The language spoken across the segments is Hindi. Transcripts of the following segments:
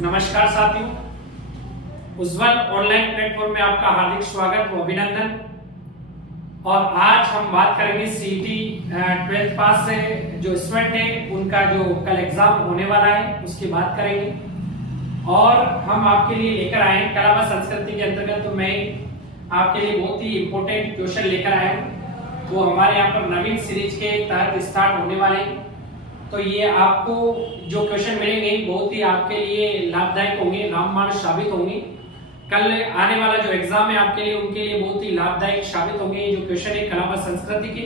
नमस्कार साथियों, उज्ज्वल ऑनलाइन प्लेटफॉर्म में आपका हार्दिक स्वागत व अभिनंदन। और आज हम बात करेंगे सीईटी 12th पास से जो स्टूडेंट है उनका जो कल एग्जाम होने वाला है उसकी बात करेंगे। और हम आपके लिए लेकर आए हैं कला व संस्कृति के अंतर्गत, तो मैं आपके लिए बहुत ही इंपॉर्टेंट क्वेश्चन लेकर आया हूँ। वो हमारे यहाँ पर नवीन सीरीज के तहत स्टार्ट होने वाले हैं। तो ये आपको जो क्वेश्चन मिलेंगे बहुत ही आपके लिए लाभदायक होंगे, रामबाण साबित होंगे। कल आने वाला जो एग्जाम है आपके लिए उनके लिए बहुत ही लाभदायक साबित होंगे ये जो क्वेश्चन है कला व संस्कृति के।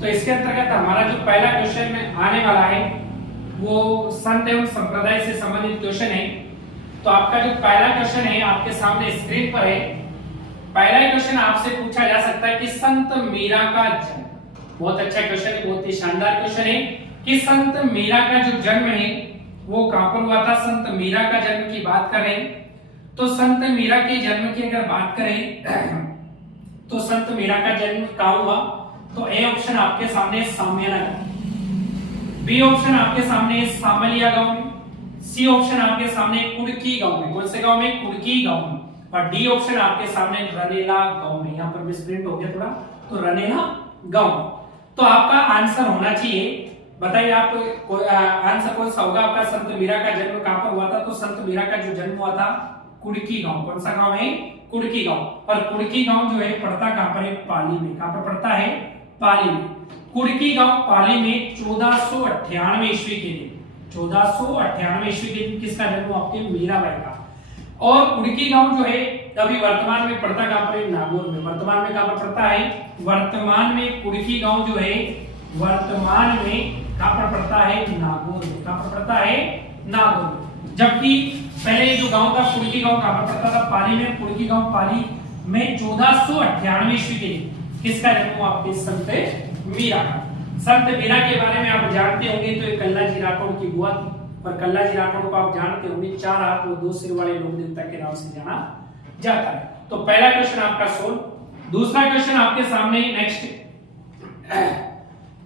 तो इसके अंतर्गत हमारा जो पहला क्वेश्चन में आने वाला है वो संत एवं संप्रदाय से संबंधित क्वेश्चन है। तो आपका जो पहला क्वेश्चन है आपके सामने स्क्रीन पर है। पहला क्वेश्चन आपसे पूछा जा सकता है कि संत मीरा का जन्म, बहुत अच्छा क्वेश्चन है, बहुत ही शानदार क्वेश्चन है कि संत मीरा का जो जन्म है वो कहां पर हुआ था। संत मीरा का जन्म की बात करें तो संत मीरा के जन्म की अगर बात करें तो संत मीरा का जन्म कहां हुआ, तो ए ऑप्शन आपके सामने सामियाना गांव, बी ऑप्शन आपके सामने सामलिया गांव में, सी ऑप्शन आपके सामने कुड़की गांव में, कौन से गांव में, कुड़की गांव में, और डी ऑप्शन आपके सामने रनेला गांव में। यहां पर मिसप्रिंट हो गया थोड़ा, तो रनेला गांव। तो आपका आंसर होना चाहिए, बताइए आप आंसर कौन सा होगा आपका। संत मीरा का जन्म कहां पर हुआ था, तो संत मीरा का जो जन्म हुआ था कुड़की गांव। कौन सा गांव है, कुड़की गांव। और कुड़की गांव जो है पड़ता कहां पर है, पाली में। कहां पर पड़ता है, पाली में। कुड़की गांव पाली में 1498 ईस्वी के दिन, 1498 ईस्वी के दिन किसका जन्म हुआ, आपके मीराबाई का। और कुड़की गांव जो है अभी वर्तमान में पड़ता कहां पर है, नागौर में। वर्तमान में कहां पर पड़ता है, वर्तमान में कुड़की गांव जो है वर्तमान में कहां पर पड़ता है, नागौर में। कहां पर पड़ता है, नागौर में। जबकि पहले जो गांव था कुड़की गांव कहां पर पड़ता था, पाली में। कुड़की गांव पाली में 1498 ईस्वी के दिन किसका जन्म हुआ, आपके संत मीरा का। संत मीरा के बारे में आप जानते होंगे तो कल्लाजी राठौड़ की बुआ थी। और कल्लाजी राठौड़ को आप जानते होंगे 4 हाथ व 2 सिर वाले लोक देवता के नाम से जाना जाता है। तो पहला क्वेश्चन आपका सोल्व। दूसरा क्वेश्चन आपके सामने नेक्स्ट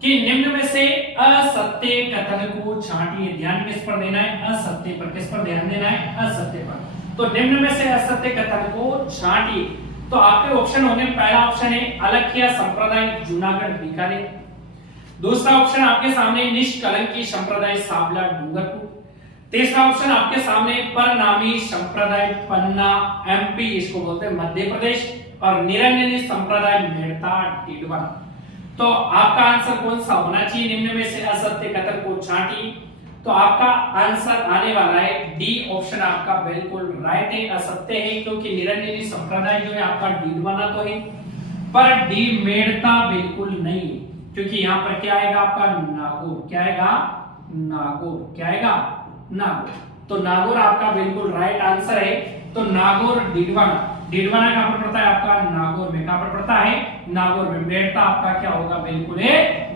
कि निम्न में से असत्य कथन को छांटिए। ध्यान किस पर देना है, असत्य पर। किस पर ध्यान देना है, असत्य पर। तो निम्न में से असत्य कथन को छांटिए। तो आपके ऑप्शन होंगे, पहला ऑप्शन है अलखिया संप्रदाय जूनागढ़ बीकानेर। दूसरा ऑप्शन आपके सामने निष्कलंकी संप्रदाय साबला डूंगरपुर। तीसरा ऑप्शन आपके सामने परनामी संप्रदाय पन्ना एमपी, इसको बोलते हैं मध्य प्रदेश। और निरंजनी संप्रदाय मेड़ता डिडवाना। तो आपका आंसर कौन सा होना चाहिए, निम्न में से असत्य कथन को छांटिए। तो आपका आंसर आने वाला है डी ऑप्शन आपका बिल्कुल राइट है, असत्य है। क्योंकि निरंजनी संप्रदाय जो है आपका डीडवाना तो है, पर डी मेड़ता बिल्कुल नहीं है। क्योंकि यहाँ पर क्या आएगा आपका, नागौर। क्या आएगा, नागौर। क्या आएगा, नागौर। तो नागौर आपका बिल्कुल राइट आंसर है। तो नागौर डीडवाना, डीडवाना कहां पर पड़ता है आपका, नागौर में। कहां पर पड़ता है, नागौर में। मेड़ता आपका क्या होगा, बिल्कुल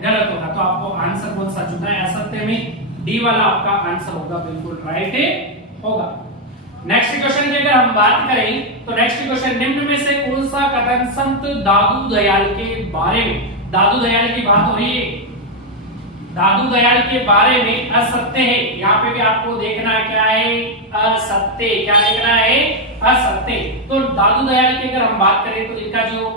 गलत होगा। तो आपको आंसर कौन सा चुनना है, असत्य में डी वाला आपका आंसर होगा, बिल्कुल राइट होगा। नेक्स्ट क्वेश्चन की अगर हम बात करें तो नेक्स्ट क्वेश्चन, निम्न में से कौन सा कथन संत दादू दयाल के बारे में, दादू दयाल की बात हो रही है, दादू दयाल के बारे में असत्य है। यहाँ पे भी आपको देखना है क्या है, असत्य। क्या देखना है, असत्य। तो दादू दयाल की अगर हम बात करें तो इनका जो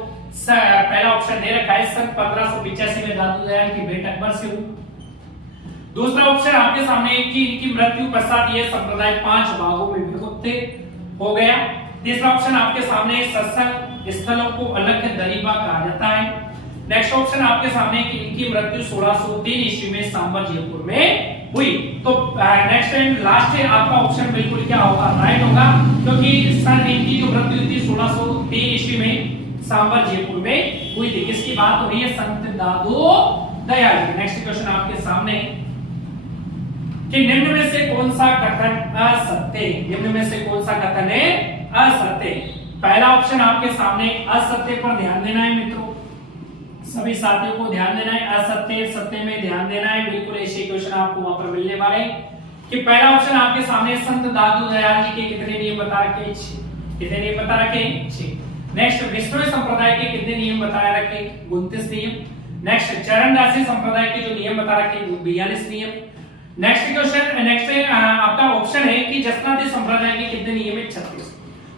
पहला ऑप्शन दे रखा है, सन 1585 में दादू दयाल की भेंट अकबर से हुई। दूसरा ऑप्शन आपके सामने कि इनकी मृत्यु पश्चात ये संप्रदाय 5 भागों में विभक्त हो गया। तीसरा ऑप्शन आपके सामने सत्संग स्थलों को अलग दरीबा कहा जाता है। नेक्स्ट ऑप्शन आपके सामने कि इनकी मृत्यु 1603 ईस्वी में सांबर जयपुर में हुई। तो नेक्स्ट एंड लास्ट आपका ऑप्शन बिल्कुल क्या होगा, राइट होगा। क्योंकि सन इनकी जो मृत्यु थी 1603 ईस्वी में सांबर जयपुर में हुई थी। किसकी बात हो रही है, संत दादू दयाल की। नेक्स्ट क्वेश्चन आपके सामने कि निम्न में से कौन सा कथन असत्य, निम्न में से कौन सा कथन है असत्य। पहला ऑप्शन आपके सामने असत्य पर ध्यान देना है मित्रों, सभी साथियों को ध्यान देना है। असत्य सत्य में ध्यान देना है, बिल्कुल ऐसे क्वेश्चन आपको वहां पर मिलने वाले कि पहला ऑप्शन आपके सामने संत दादू दयाल जी के कितने नियम बता रखे, कितने नियम बता रखे, 6। नेक्स्ट विष्णु संप्रदाय के कितने नियम बताए रखे, 29 नियम। नेक्स्ट चरणदासी संप्रदाय के जो नियम बता रखे 42 नियम। नेक्स्ट क्वेश्चन, नेक्स्ट आपका ऑप्शन है कि जसनादि संप्रदाय के कितने नियम है? 36।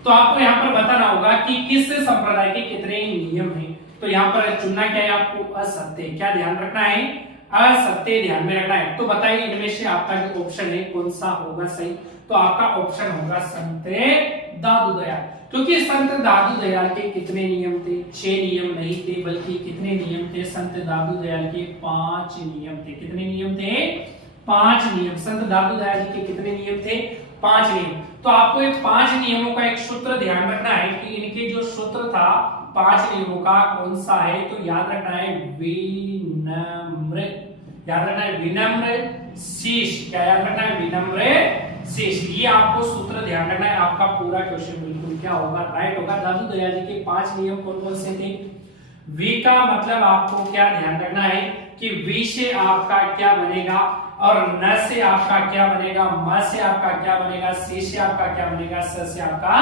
तो आपको यहाँ पर बताना होगा कि किस संप्रदाय के कितने नियम हैं। तो यहाँ पर चुनना क्या है आपको? असत्य। क्या ध्यान रखना है? असत्य ध्यान में रखना है। तो बताइए इनमें से आपका जो ऑप्शन है कौन सा होगा सही? तो आपका ऑप्शन होगा संत दादू दयाल, क्योंकि संत दादू दयाल के कितने नियम थे? 6 नियम नहीं थे, बल्कि कितने नियम थे? संत दादू दयाल के 5 नियम थे। कितने नियम थे? 5 नियम। संत दादू दयाल जी के कितने नियम थे? 5 नियम। तो आपको ये 5 नियमों का एक सूत्र ध्यान रखना है कि इनके जो सूत्र था 5 नियमों का कौन सा है? तो याद रखना है विनम्र, याद रखना है विनम्र शीश। क्या याद रखना है? विनम्र शीश। ये आपको सूत्र ध्यान रखना है। आपका पूरा क्वेश्चन बिल्कुल क्या होगा? राइट होगा। दादू दयाल जी के 5 नियम कौन कौन से थे? वी का मतलब आपको क्या ध्यान रखना है कि वी से आपका क्या बनेगा, और न से आपका क्या बनेगा, म से आपका क्या बनेगा, सी से आपका क्या बनेगा, स से आपका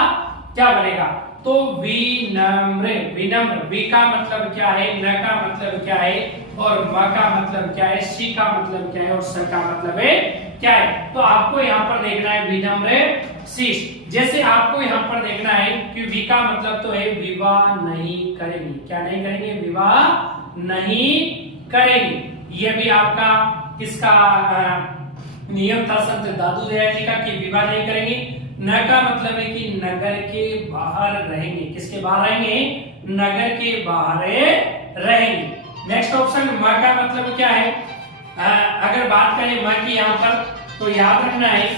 क्या बनेगा। तो विनम्र, विनम्र, वी का मतलब क्या है, न का मतलब क्या है, और म का मतलब क्या है, सी का मतलब क्या है, और स का मतलब है क्या है। तो आपको यहाँ पर देखना है विनम्र शीश। जैसे आपको यहाँ पर देखना है कि वी का मतलब तो है विवाह नहीं करेंगे। क्या नहीं करेंगे? विवाह नहीं करेंगे। ये भी आपका किसका नियम था? संत दादू दयाल जी का, कि विवाह नहीं करेंगे। न का मतलब है कि नगर के बाहर रहेंगे। किसके बाहर रहेंगे? नगर के बाहर रहेंगे। नेक्स्ट ऑप्शन म का मतलब क्या है? अगर बात करें म की यहाँ पर, तो याद रखना है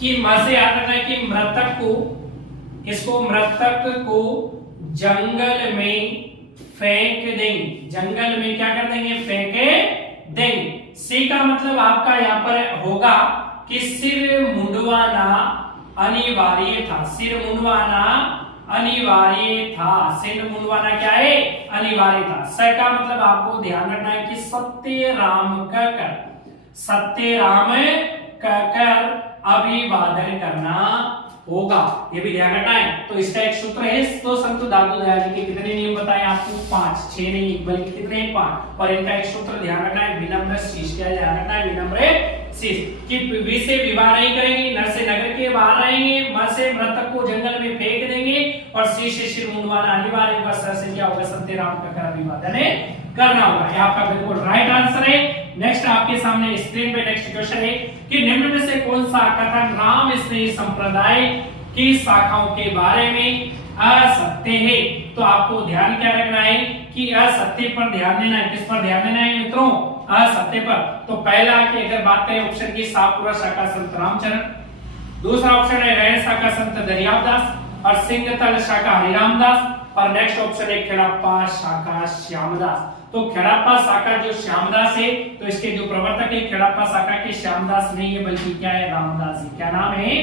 कि म से याद रखना है कि मृतक को, इसको मृतक को जंगल में फेंक देंगे। जंगल में क्या कर देंगे? फेंक देंगे। सी का मतलब आपका यहाँ पर होगा कि सिर मुंडवाना अनिवार्य था। सिर मुंडवाना अनिवार्य था। सिर मुंडवाना क्या है? अनिवार्य था। स का मतलब आपको ध्यान रखना है कि सत्य राम कर, सत्य राम कर अभिवादन करना होगा। ये भी ध्यान रखना है। तो इसका एक सूत्र है। तो संत दादू दयाल जी के कितने नियम बताए आपको? 5, 6 नहीं बल्कि कितने? 5। और इनका एक सूत्र ध्यान रखना है विनम्र शीश। क्या ध्यान रखना है? विनम्र शीश। कि वी से विवाह नहीं करेंगे, न से नगर के बाहर रहेंगे, म से मृतक को जंगल में फेंक देंगे, और सी से सिर मुंडवाना अनिवार्य होगा, स से क्या होगा? सत्य राम का कर अभिवादन करना होगा। ये आपका बिल्कुल राइट आंसर है। नेक्स्ट आपके सामने स्क्रीन पे नेक्स्ट क्वेश्चन है कि निम्न में से कौन सा कथन राम स्नेही संप्रदाय की शाखाओं के बारे में असत्य है? तो आपको ध्यान क्या रखना है कि असत्य पर ध्यान देना है। किस पर ध्यान देना है मित्रों? असत्य पर। तो पहला की अगर बात करें ऑप्शन की, शाहपुरा शाखा संत रामचरण। दूसरा ऑप्शन है रैन शाखा संत दरियादास, और सिंगतल शाखा हरिराम दास, और नेक्स्ट ऑप्शन है खेड़प्पा शाखा श्यामदास। तो खेड़प्पा शाखा जो श्यामदास है, तो इसके जो प्रवर्तक है खेड़प्पा शाखा के श्यामदास नहीं है, बल्कि क्या है? रामदास जी। क्या नाम है?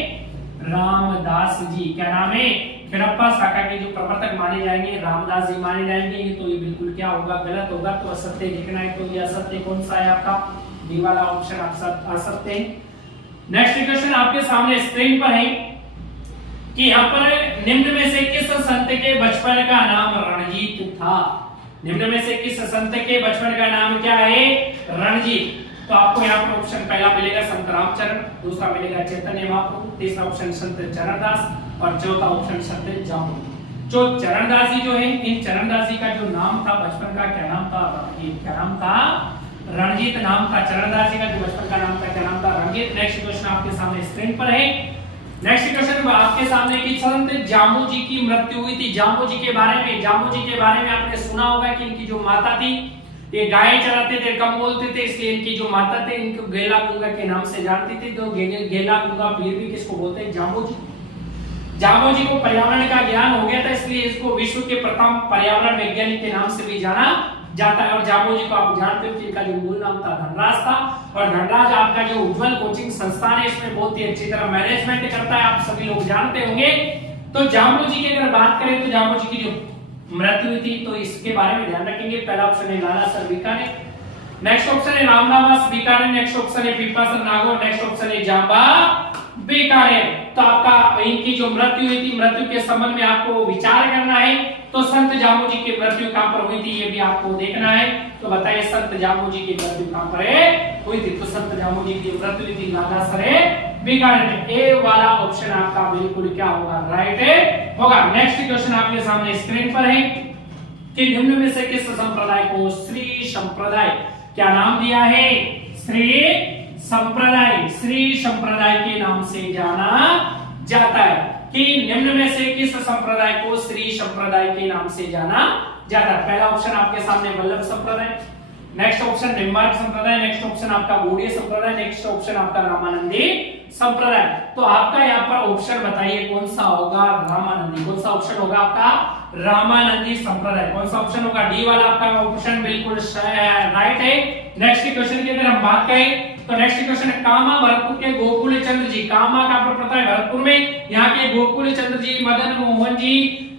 रामदास जी। क्या नाम है? खेड़प्पा शाखा के जो प्रवर्तक माने जाएंगे रामदास जी माने जाएंगे। तो ये बिल्कुल क्या होगा? गलत होगा। तो असत्य लिखना है। तो ये असत्य कौन सा है आपका? डी वाला ऑप्शन असत्य है। नेक्स्ट क्वेश्चन आपके सामने स्क्रीन पर है कि यहाँ पर निम्न में से किस संत के बचपन का नाम रणजीत था? निम्न में से किस संत के बचपन का नाम क्या है? रणजीत। तो आपको यहाँ पर ऑप्शन पहला मिलेगा संत रामचरण, दूसरा मिलेगा चैतन्य महाप्रभु, तीसरा ऑप्शन संत चरणदास, और चौथा ऑप्शन संत जामू। जो चरणदास जी जो है, इन चरणदास जी का जो नाम था बचपन का, क्या नाम था? क्या नाम था? रणजीत नाम था। चरणदास जी का जो बचपन का नाम था, क्या नाम था? रणजीत। नेक्स्ट क्वेश्चन आपके सामने स्क्रीन पर है। नेक्स्ट क्वेश्चन आपके सामने कि संत जामू जी की मृत्यु हुई थी। जामू जी के बारे में, जामू जी के बारे में आपने सुना होगा कि इनकी जो माता थी, ये गाय चराते थे, कम बोलते थे, इसलिए इनकी जो माता थे इनको गेला गंगा के नाम से जानती थी। तो गेला गंगा पीर भी किसको बोलते हैं? जामू जी। जामू जी को पर्यावरण का ज्ञान हो गया था, इसलिए इसको विश्व के प्रथम पर्यावरण वैज्ञानिक के नाम से भी जाना जाता है। और जामू जी को आप जानते हो कि इनका जो मूल नाम था धनराज था, और धनराज आपका जो उज्जवल कोचिंग संस्थान है इसमें बहुत ही अच्छी तरह मैनेजमेंट करता है, आप सभी लोग जानते होंगे। तो जामू जी की अगर बात करें तो जामू जी की जो मृत्यु हुई थी, तो इसके बारे में ध्यान रखेंगे। पहला ऑप्शन है लाला सर बीकानेर, नेक्स्ट ऑप्शन है रामदास बीकानेर, नेक्स्ट ऑप्शन है पीपासन नागौर, नेक्स्ट ऑप्शन है जांबा बीकानेर। तो आपका इनकी जो मृत्यु हुई थी, मृत्यु के संबंध में आपको विचार करना है। तो संत जामू जी की मृत्यु कहां पर हुई थी, ये भी आपको देखना है। तो बताइए संत जामू जी की मृत्यु कहां पर हुई थी? तो मुझे की व्रत विधि लाला सरे बिगाड़ने। ए वाला ऑप्शन आपका बिल्कुल क्या होगा, राइट होगा। नेक्स्ट क्वेश्चन आपके सामने स्क्रीन पर है कि निम्न में से किस संप्रदाय को श्री संप्रदाय क्या नाम दिया है, श्री संप्रदाय, श्री संप्रदाय के नाम से जाना जाता है। कि निम्न में से किस संप्रदाय को श्री संप्रदाय के नाम से जाना जाता है। पहला ऑप्शन आपके सामने वल्लभ संप्रदाय, नेक्स्ट ऑप्शन निम्बार्क संप्रदाय, नेक्स्ट ऑप्शन आपका गौड़ीय संप्रदाय, नेक्स्ट ऑप्शन आपका रामानंदी संप्रदाय। तो आपका यहाँ पर ऑप्शन बताइए कौन सा होगा, रामानंदी। कौन सा ऑप्शन होगा आपका, रामानंदी संप्रदाय। कौन सा ऑप्शन होगा, डी वाला आपका ऑप्शन बिल्कुल राइट है। नेक्स्ट क्वेश्चन की अगर हम बात करें तो नेक्स्ट क्वेश्चन है कामा भरतपुर के गोकुल चंद्र जी, कामा का पता है भरतपुर में, यहाँ के गोकुल चंद्र जी, मदन मोहन जी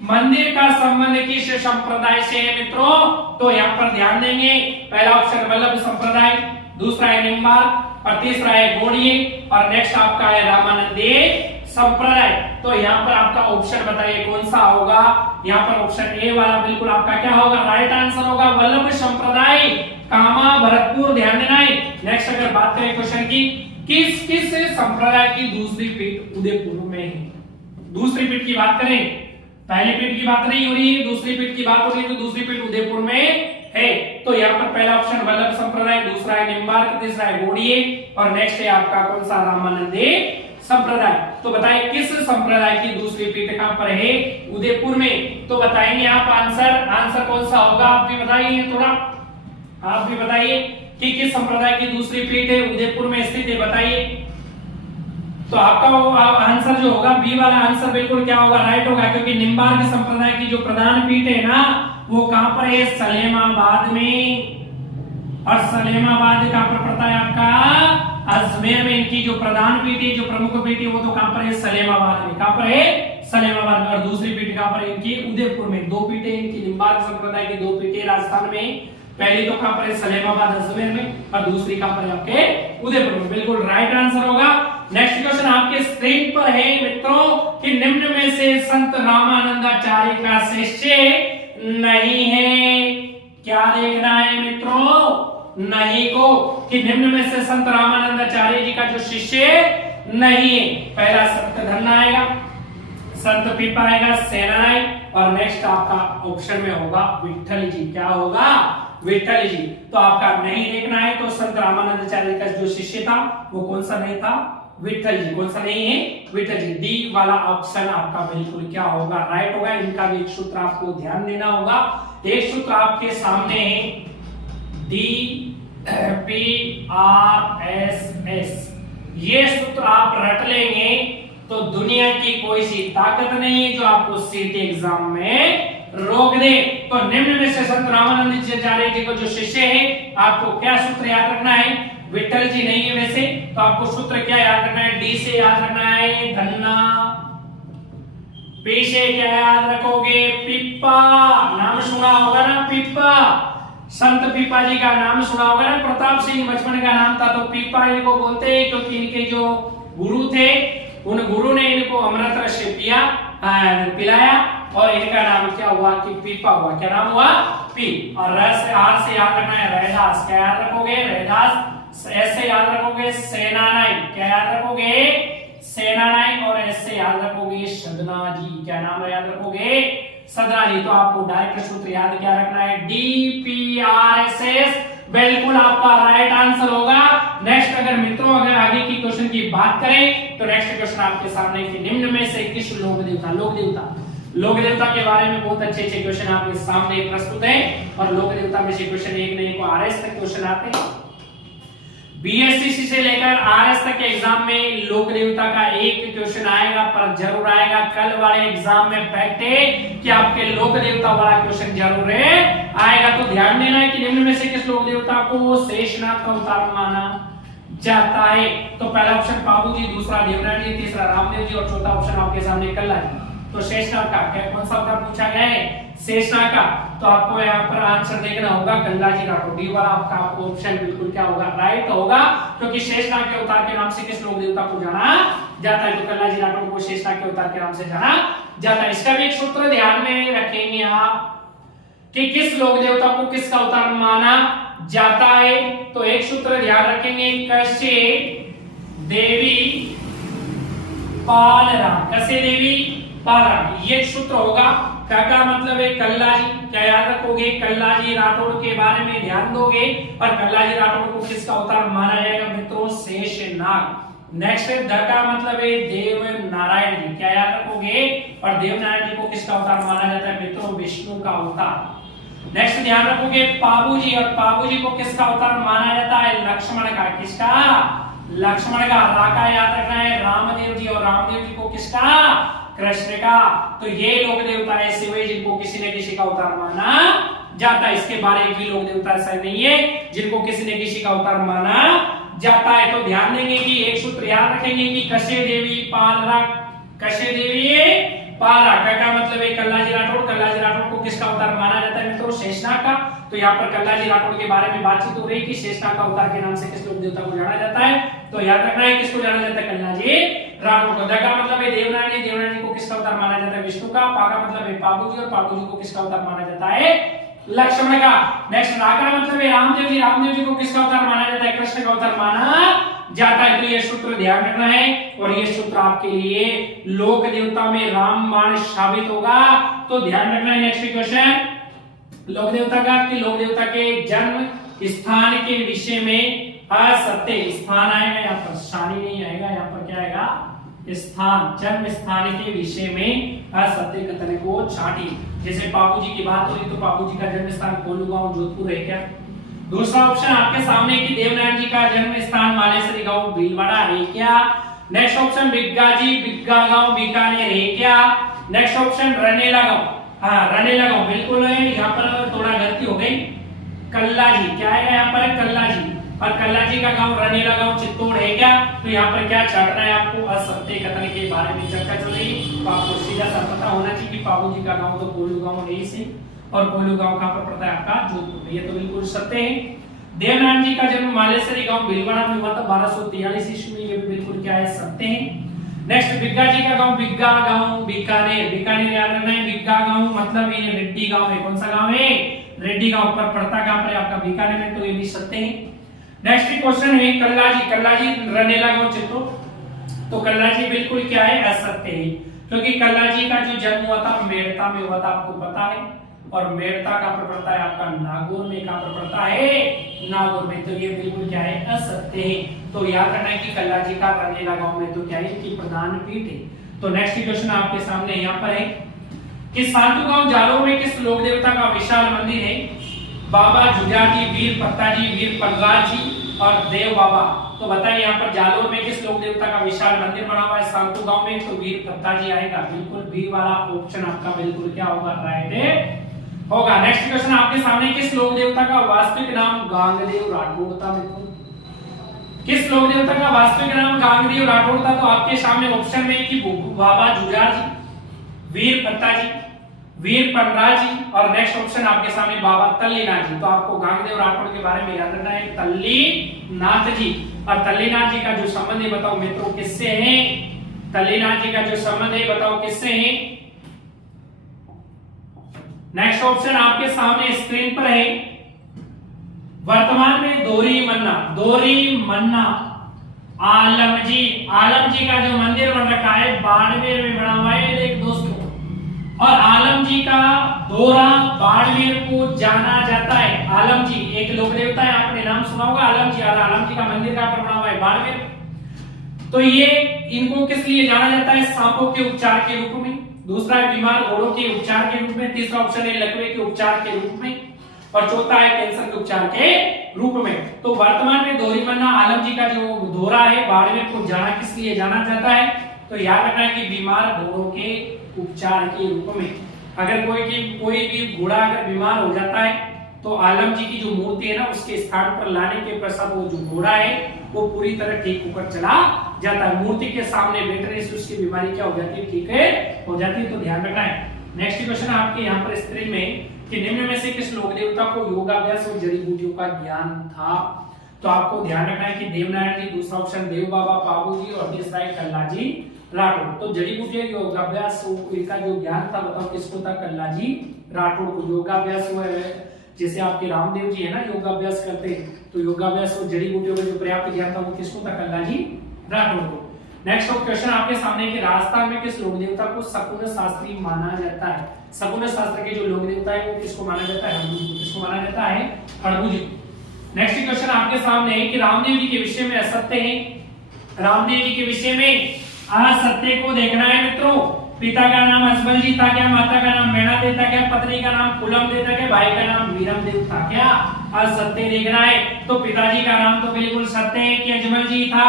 मंदिर का संबंध किस संप्रदाय से है मित्रों, तो यहाँ पर ध्यान देंगे। पहला ऑप्शन वल्लभ संप्रदाय, दूसरा है निम्बार्क और तीसरा है गौड़ीय और नेक्स्ट आपका है रामानंदी संप्रदाय। तो यहाँ पर आपका ऑप्शन बताइए कौन सा होगा, यहाँ पर ऑप्शन ए वाला बिल्कुल आपका क्या होगा, राइट आंसर होगा वल्लभ संप्रदाय, कामा भरतपुर। ध्यान देना है। नेक्स्ट अगर बात करें क्वेश्चन की, किस किस संप्रदाय की दूसरी पीठ उदयपुर में है। दूसरी पीठ की बात करें, पहली पीठ की बात नहीं हो रही है, दूसरी पीठ की बात हो रही है, तो दूसरी पीठ उदयपुर में है। तो यहाँ पर पहला ऑप्शन वल्लभ संप्रदाय, दूसरा है निम्बार्क, तीसरा है गौड़ीय और नेक्स्ट है आपका कौन सा, रामानंदी संप्रदाय। तो बताइए किस संप्रदाय की दूसरी पीठ कहां पर है, उदयपुर में। तो बताएंगे आप आंसर, आंसर कौन सा होगा आप भी बताइए, थोड़ा आप भी बताइए कि किस संप्रदाय की दूसरी पीठ है उदयपुर में स्थित है, बताइए। तो आपका आंसर जो होगा बी वाला आंसर बिल्कुल क्या होगा, राइट होगा, क्योंकि निम्बार्क संप्रदाय की जो प्रधान पीठ है ना वो कहां पर है, सलेमाबाद में। और सलेमाबाद कहां पर पड़ता है आपका, अजमेर में। इनकी जो प्रधान पीठ है, जो प्रमुख पीठ है वो तो कहां पर है, सलेमाबाद में। कहां पर है, सलेमाबाद में। और दूसरी पीठ कहां पर है इनकी, उदयपुर में। दो पीठें इनकी निम्बार्क संप्रदाय की, दो पीठें राजस्थान में। पहली तो कहां पर है, सलेमाबाद अजमेर में और दूसरी कहां पर है आपके उदयपुर में। बिल्कुल राइट आंसर होगा। नेक्स्ट क्वेश्चन आपके स्क्रीन पर है मित्रों कि निम्न में से संत रामानंदाचार्य का शिष्य नहीं है। क्या देखना है मित्रों, नहीं को, कि निम्न में से संत रामानंदाचार्य जी का जो शिष्य नहीं है। पहला संत धन्ना आएगा, संत पीपा आएगा, सेनानाई और नेक्स्ट आपका ऑप्शन में होगा विठल जी। क्या होगा, विठल जी। तो आपका नहीं देखना है तो संत रामानंदाचार्य का जो शिष्य था वो कौन सा नहीं था, विठल जी। कौन सा नहीं है, विठल जी। डी वाला ऑप्शन आपका बिल्कुल क्या होगा, राइट होगा। इनका भी एक सूत्र आपको ध्यान देना होगा। एक सूत्र आपके सामने है DPRSS। ये सूत्र आप रट लेंगे तो दुनिया की कोई सी ताकत नहीं है जो आपको सीटी एग्जाम में रोक दे। तो निम्न में से संत रामानंदाचार्य जी को जो शिष्य है आपको क्या सूत्र याद रखना है, विठल जी नहीं है वैसे, तो आपको सूत्र क्या याद रखना है, डी से याद रखना है धन्ना, पी से क्या याद रखोगे, पिप्पा। नाम सुना होगा ना, पिप्पा। संत पीपा जी का नाम सुना होगा ना, प्रताप सिंह बचपन का नाम था तो पीपा इनको बोलते हैं क्योंकि इनके जो गुरु थे उन गुरु ने इनको अमृत रस पिलाया और इनका नाम क्या हुआ कि पीपा हुआ। क्या नाम हुआ, पी। और रस से, आर से याद रखना है रैदास। क्या याद रखोगे, रैदास। एस से याद रखोगे सेनानाई। क्या याद रखोगे, सेनानाई। और एस से याद रखोगे सदना जी। क्या नाम याद रखोगे, सदना जी। तो आपको डायरेक्ट सूत्र याद क्या रखना है, DPRSS। बिल्कुल आपका राइट आंसर होगा। नेक्स्ट अगर मित्रों अगर आगे की क्वेश्चन की बात करें तो नेक्स्ट क्वेश्चन आपके सामने कि निम्न में से किस लोक देवता के बारे में बहुत अच्छे अच्छे क्वेश्चन आपके सामने प्रस्तुत हैं। और लोक देवता में से क्वेश्चन एक नहीं को आरएस तक क्वेश्चन आते हैं। बीएससी से लेकर आरएस तक के एग्जाम में लोक देवता का एक क्वेश्चन आएगा, पर जरूर आएगा। कल वाले एग्जाम में फैक्ट है कि आपके लोक देवता वाला क्वेश्चन जरूर है आएगा। तो ध्यान देना है कि निम्न में से किस लोक देवता को शेषनाग का अवतार माना जाता है। तो पहला ऑप्शन बाबू जी, दूसरा देवनाथ जी, तीसरा रामदेव जी और चौथा ऑप्शन आपके सामने कल्ला जी। तो शेषनाग का क्या कौन सा अवतार पूछा गया है, शेषनाग का। तो आपको यहाँ पर आंसर देखना होगा कल्ला जी राठौर। डी वाला आपका ऑप्शन बिल्कुल क्या होगा, राइट होगा, क्योंकि शेषनाग के अवतार के नाम से किस लोक देवता को जाना जाता है। तो कल्ला जी राठौर को शेषनाग के अवतार के नाम से जाना जाता है। इसका भी एक सूत्र ध्यान में रखेंगे आप कि किस लोक देवता को किसका अवतार माना जाता है। तो एक सूत्र ध्यान रखेंगे, कसे देवी पालराम, कसे देवी पालराम, ये सूत्र होगा। का मतलब है कल्लाजी, क्या याद रखोगे, कल्लाजी राठौड़ के बारे में ध्यान दोगे। और कल्लाजी राठौड़ को किसका अवतार माना जाएगा मित्रों, शेषनाग। नेक्स्ट है द का मतलब है देव नारायण जी, क्या याद रखोगे। और देव नारायण जी को किसका अवतार माना जाता है मित्रों, विष्णु का अवतार। नेक्स्ट ध्यान रखोगे पाबूजी, और पाबूजी को किसका अवतार माना जाता है, लक्ष्मण का, किसका, लक्ष्मण का। राका याद रखना है रामदेव जी, और रामदेव जी को किसका, कृष्ण का। तो ये लोक देवता ऐसे हुए जिनको किसी न किसी का अवतार माना जाता है। इसके बारे में भी लोक देवता ऐसा नहीं है जिनको किसी न किसी का अवतार माना जाता है। तो ध्यान देंगे कि एक सूत्र याद रखेंगे कि कसे देवी पालरा, कसे देवी पालरा का मतलब है कल्लाजी राठौड़। कल्लाजी राठौड़ को किसका अवतार माना जाता है मित्रों, शेषनाग का। तो यहाँ पर कल्लाजी राठौड़ के बारे में बातचीत हो रही कि शेषनाग का अवतार के नाम से किस लोक देवता को जाना जाता है। तो याद रखना है किसको जाना जाता है, कल्लाजी राठौड़ को। द का मतलब है देवनारायण जी, देवनारायण जी को किसका अवतार माना जाता है, विष्णु का। पा का मतलब है पाबूजी, और पाबूजी को किसका अवतार माना जाता है, लक्ष्मण का। नेक्स्ट रा का मतलब है रामदेव जी, रामदेव जी को किसका अवतार माना जाता है, कृष्ण का अवतार माना जाता है। तो ये सूत्र ध्यान रखना है, और ये सूत्र आपके लिए लोक देवता में रामबाण साबित होगा। तो ध्यान रखना है। नेक्स्ट क्वेश्चन लोक देवता का, कि लोक देवता के जन्म स्थान के विषय में असत्य, स्थान आएगा यहाँ पर, शानी नहीं आएगा यहाँ पर, क्या आएगा, स्थान, जन्म स्थान के विषय में असत्य कथन को छांटी। जैसे बाबूजी की बात हो रही तो बाबूजी का जन्म स्थान कोलूगांव जोधपुर है क्या। दूसरा ऑप्शन आपके सामने कि देवनारायण जी का जन्म स्थान मालेसरी गांव भीलवाड़ा है क्या। नेक्स्ट ऑप्शन बिग्गाजी बिग्गा गांव बीकानेर है क्या। नेक्स्ट ऑप्शन रनेला गांव, हाँ रनेला गांव बिल्कुल है, यहाँ पर थोड़ा गलती हो गई, कल्लाजी, क्या है यहाँ पर, कल्लाजी। और कल्लाजी का गांव रनेला गांव चित्तौड़ है क्या। तो यहाँ पर क्या छाटना है आपको, असत्य कथन के बारे में चर्चा चल रही। तो आपको सीधा सा पता होना चाहिए कि बाबूजी का गांव तो कोलूगांव नहीं से, और कोलूगांव कहां पर पड़ता है आपका, जोधपुर। ये तो बिल्कुल सत्य है। देवनारायण जी का जन्म मालेसरी गांव भीलवाड़ा में हुआ था 1243 ईस्वी में, ये भी बिल्कुल क्या है, सत्य है। नेक्स्ट बिग्गा जी का गांव बिग्गा गांव बीकानेर, बीकानेर याद रखना है। बिग्गा गांव मतलब ये रेड्डी गांव है, कौन सा गांव है, रेड्डी गांव पर पड़ता कहां पर आपका, बीकानेर में। तो ये भी सत्य है। नेक्स्ट क्वेश्चन है कल्लाजी, कल्लाजी रनेला गांव चित्तौड़। तो कल्लाजी बिल्कुल क्या है, असत्य है, क्योंकि कल्लाजी का जो जन्म हुआ था मेड़ता में हुआ था, आपको पता है। और मेड़ता कहां पर पड़ता है आपका, नागौर में। कहां पर पड़ता है, नागौर में। तो ये बिल्कुल क्या है, असत्य है। तो याद रखना है कि कल्लाजी का रनेला गांव में तो क्या है कि प्रधान पीठ है। तो नेक्स्ट क्वेश्चन आपके सामने यहाँ पर है कि सातु गांव जालोर में किस लोक देवता का विशाल मंदिर है। बाबा जुजाजी, वीर पत्ताजी, वीर प्रहलाद जी और देव बाबा। तो बताइए यहाँ पर जालोर में किस लोक देवता का विशाल मंदिर बना हुआ है सांतु गांव में। तो वीर पत्ताजी आएगा, बिल्कुल बी वाला ऑप्शन आपका बिल्कुल क्या होगा, राइट होगा। नेक्स्ट क्वेश्चन आपके सामने, किस लोक देवता का वास्तविक नाम गांगदेव राठौड़ था। किस लोक देवता का वास्तविक नाम गांगदेव राठौड़ था। तो आपके सामने ऑप्शन में कि बाबा जुजाजी, वीर पत्ताजी, वीर प्रहलाद जी, और नेक्स्ट ऑप्शन आपके सामने बाबा तल्लीनाथ जी। तो आपको गांगदेव राठौड़ के बारे में याद रखना है तल्लीनाथ जी। और तल्लीनाथ जी का जो संबंध है बताओ मित्रों किससे है, तल्लीनाथ जी का जो संबंध है बताओ किससे है। नेक्स्ट ऑप्शन आपके सामने स्क्रीन पर है, वर्तमान में दोरी मन्ना, दोरी मन्ना आलम जी, आलम जी का जो मंदिर बन रखा है बाड़मेर में बना हुआ है देख दोस्तों। और आलम जी का दोरा बाड़मेर को जाना जाता है। आलम जी एक लोक देवता है, आपने नाम सुना होगा आलम जी। और आलम जी का मंदिर कहां पर बना हुआ है, बाड़मेर। तो ये इनको किस लिए जाना जाता है, सांपों के उपचार के रूप में। दूसरा है बीमार घोड़ों के उपचार के रूप में। तीसरा ऑप्शन है लकवे के उपचार के रूप में। और चौथा है कैंसर के उपचार के रूप में। तो वर्तमान में दोरी मन्ना आलम जी का जो दोरा है बाड़मेर को जाना किस लिए जाना जाता है। तो याद रखना है कि बीमार घोड़ों के उपचार के रूप में। अगर कोई भी घोड़ा अगर बीमार हो जाता है तो आलम जी की जो मूर्ति है ना उसके स्थान पर लाने के पश्चात वो जो घोड़ा है वो पूरी तरह ठीक होकर चला जाता है। मूर्ति के सामने बैठने से उसकी बीमारी क्या हो जाती है, ठीक है हो जाती है। तो ध्यान रखना है। नेक्स्ट क्वेश्चन आपके यहाँ पर स्क्रीन में कि निम्न में से किस लोक देवता को योगाभ्यास और जड़ी बूटियों का ज्ञान था। तो आपको ध्यान रखना है कि देवनारायण जी, दूसरा ऑप्शन देव बाबा पाबूजी और तीसरा है कल्लाजी राठौड़। तो जड़ी बूटियों योगाभ्यास का जो ज्ञान था बताओ किसको था, कल्लाजी राठौड़ को। योगाभ्यास जैसे आपके रामदेव जी है ना योगाभ्यास करते हैं, तो योगाभ्यास और जड़ी बूटियों का जो पर्याप्त ज्ञान था वो किसको था? कल्लाजी राठौड़ को। नेक्स्ट क्वेश्चन आपके सामने कि राजस्थान में किस लोक देवता को शकुन शास्त्री माना जाता है? शकुन शास्त्र के जो लोक देवता है वो किसको माना जाता है? हड़बू को। किसको माना जाता है? हड़बू जी। नेक्स्ट क्वेश्चन आपके सामने है कि रामदेव जी के विषय में असत्य है। रामदेव जी के विषय में असत्य को देखना है मित्रों। पिता का नाम असबल जी था क्या? माता का नाम मैना देव था क्या? पत्नी का नाम फूलम देव था क्या? भाई का नाम वीरम देव था क्या? असत्य देखना है। तो पिताजी का नाम तो बिल्कुल सत्य है कि अजमल जी था।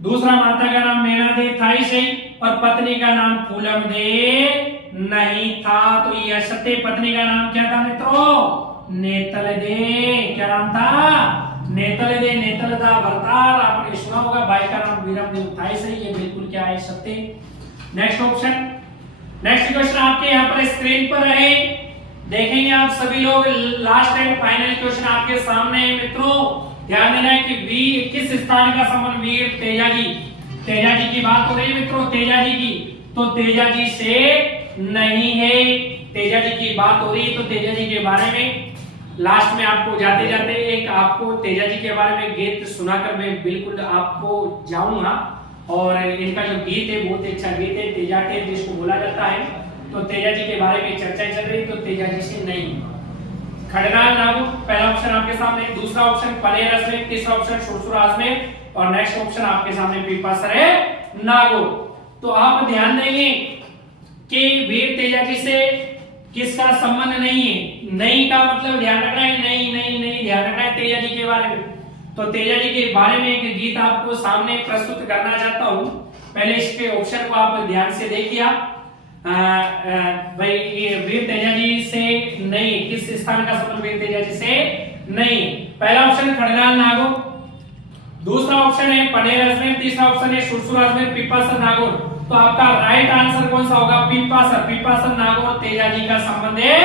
दूसरा, माता का नाम मैना देव था ही सही, और पत्नी का नाम फूलम देव नहीं था, तो ये असत्य। पत्नी का नाम क्या था मित्रों? नेतल दे। क्या नाम था? नेतल दे, नेतल दा भरतार, आपने सुना होगा। भाई का नाम वीरम देव था ही सही, ये बिल्कुल क्या है? सत्य। Next option. नेक्स्ट क्वेश्चन आपके यहाँ पर स्क्रीन पर है, देखेंगे आप सभी लोग। लास्ट एंड फाइनल क्वेश्चन आपके सामने है मित्रों। ध्यान देना है कि वीर किस स्थान का संबंध? वीर तेजाजी। तेजाजी की बात हो रही है मित्रों, तेजाजी की, तो तेजाजी से नहीं है। तेजाजी की बात हो रही है तो तेजाजी के बारे में लास्ट में आपको जाते जाते एक आपको तेजाजी के बारे में गीत सुनाकर मैं बिल्कुल आपको जाऊंगा। और इनका जो गीत है बहुत अच्छा गीत है, तेजाटे जिसको बोला जाता है। तो तेजाजी के बारे में चर्चा चल रही, तो तेजाजी से नहीं। खड़गाल नागो पहला ऑप्शन आपके सामने, दूसरा ऑप्शन पनेर अजमेर, तीसरा ऑप्शन सुरसुरा अजमेर, और नेक्स्ट ऑप्शन आपके सामने पीपासर है नागो। तो आप ध्यान देंगे कि वीर तेजाजी से किसका संबंध नहीं है। नहीं का मतलब ध्यान रखना है, नहीं नहीं नहीं ध्यान रखना है तेजाजी के बारे में। तो तेजाजी के बारे में एक गीत आपको सामने प्रस्तुत करना चाहता हूं। पहले इसके ऑप्शन को आप ध्यान से देखिए। भाई ये वीर तेजाजी से नहीं, किस स्थान का संबंध वीर तेजाजी से नहीं? पहला ऑप्शन खड़गाल नागौर, दूसरा ऑप्शन है पनेर अजमेर, तीसरा ऑप्शन है सुरसुरा अजमेर, पीपासर नागौर। तो आपका राइट आंसर कौन सा होगा? पीपासर। पीपासर नागौर तेजाजी का संबंध है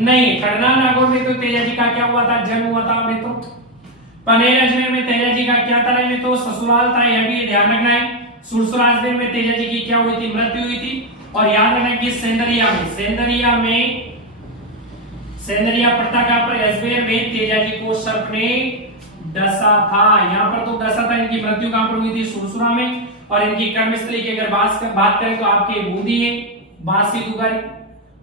नहीं। खड़गाल नागौर में तो तेजाजी का क्या हुआ था? जन्म हुआ था मित्रों। पनेर अजमेर में तेजाजी का क्या था मित्रों? ससुराल था, यह भी ध्यान रखना है। सुरसुरा अजमेर में तेजाजी की क्या हुई थी? मृत्यु हुई थी। और याद रखना कि सेंदरिया प्रथा का पर अजमेर में तेजाजी को सर्प ने डसा था। यहाँ पर तो डसा था, इनकी मृत्यु कहां पर हुई थी? सुरसुरा में। और इनकी कर्मस्थली की अगर बात करें तो आपके बूंदी है, बांसी दुगारी,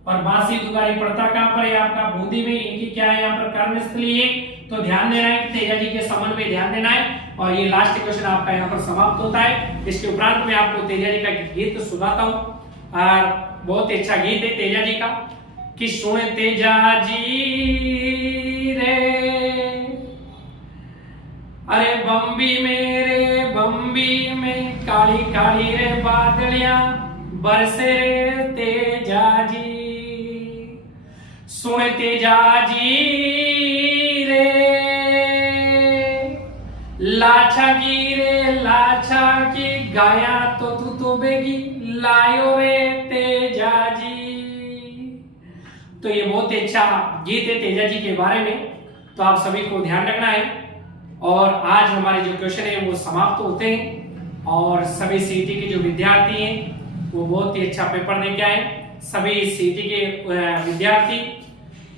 और बांसी दुगारी प्रथा कहां पर है? आपका बूंदी में। इनकी क्या है? यहाँ पर कर्मस्थली है। तो ध्यान देना है, तेजाजी के संबंध में ध्यान देना है। और ये लास्ट क्वेश्चन आपका यहाँ पर समाप्त होता है। इसके उपरांत मैं आपको तेजाजी का गीत सुनाता हूँ, और बहुत अच्छा गीत है तेजाजी का कि सुन तेजाजी रे, अरे बम्बी में काली काली रे बादलियां बरसे रे तेजाजी। सुन तेजाजी रे, लाछा की गाया तो तू बेगी लायो रे तेजाजी। तो ये बहुत अच्छा गीत है तेजाजी के बारे में, तो आप सभी को ध्यान रखना है। और आज हमारे जो क्वेश्चन है वो समाप्त होते हैं, और सभी सीईटी के जो विद्यार्थी हैं वो बहुत ही अच्छा पेपर दे के आए। सभी सीईटी के विद्यार्थी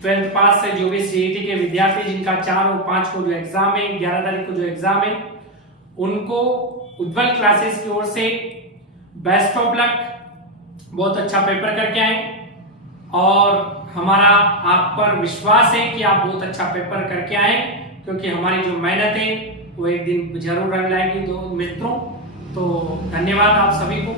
12th पास से जो भी सीईटी के विद्यार्थी जिनका 4 और 5 को जो एग्जाम है, 11 तारीख को जो एग्जाम है, उनको उज्ज्वल क्लासेस की ओर से बेस्ट ऑफ लक। बहुत अच्छा पेपर करके आए, और हमारा आप पर विश्वास है कि आप बहुत अच्छा पेपर करके आए, क्योंकि हमारी जो मेहनत है वो एक दिन जरूर रंग लाएगी। तो मित्रों, तो धन्यवाद आप सभी को।